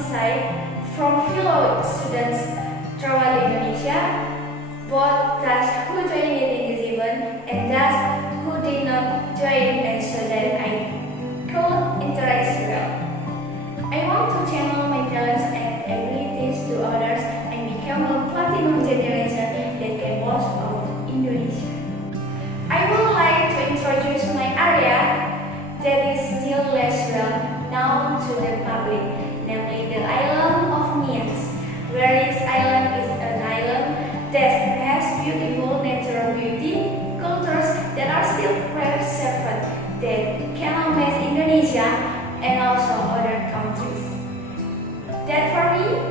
insight from fellow students throughout Indonesia, both those who joined in this event and those who did not join, and so that I could interact well. I want to channel my talents and abilities to others and become a platinum generation that can boast of Indonesia. I would like to introduce my area that is still less well known to the public, namely the island of Nelis, where this island is an island that has beautiful natural beauty, cultures that are still preserved that cannot match Indonesia and also other countries. That for me